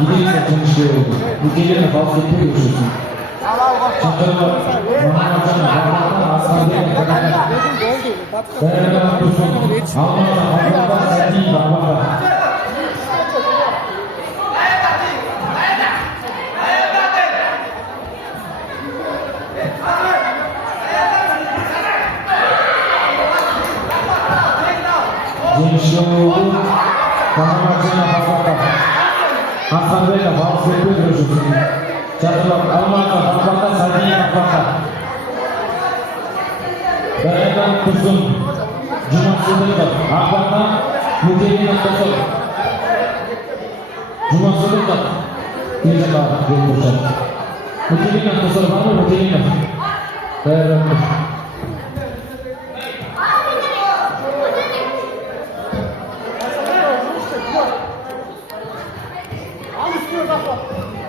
İyi seçilmiş şey oldu. Bu gecenin bahsettiği görüşürsün. Çakırlar, Muhammed'den, Allah'tan, Aslan'dan, Kadınlar. Değerli Dursun, Alman'dan, Allah'tan, Serdi'yi, Allah'tan. Gençliği Kahramançı'na Allah'tan. Aslan'dan, bahsettiği görüşürsün. Çakırlar, Alman'dan, Allah'tan, Serdi'yi, Allah'tan. Değerli Dursun, Cuması'nda Akban'dan Muteli'nin atlası. Cuması'nda Gece Bağ'da görmüşler. Muteli'nin atlası var mı? Muteli'nin. Değerli Al üstüne bak.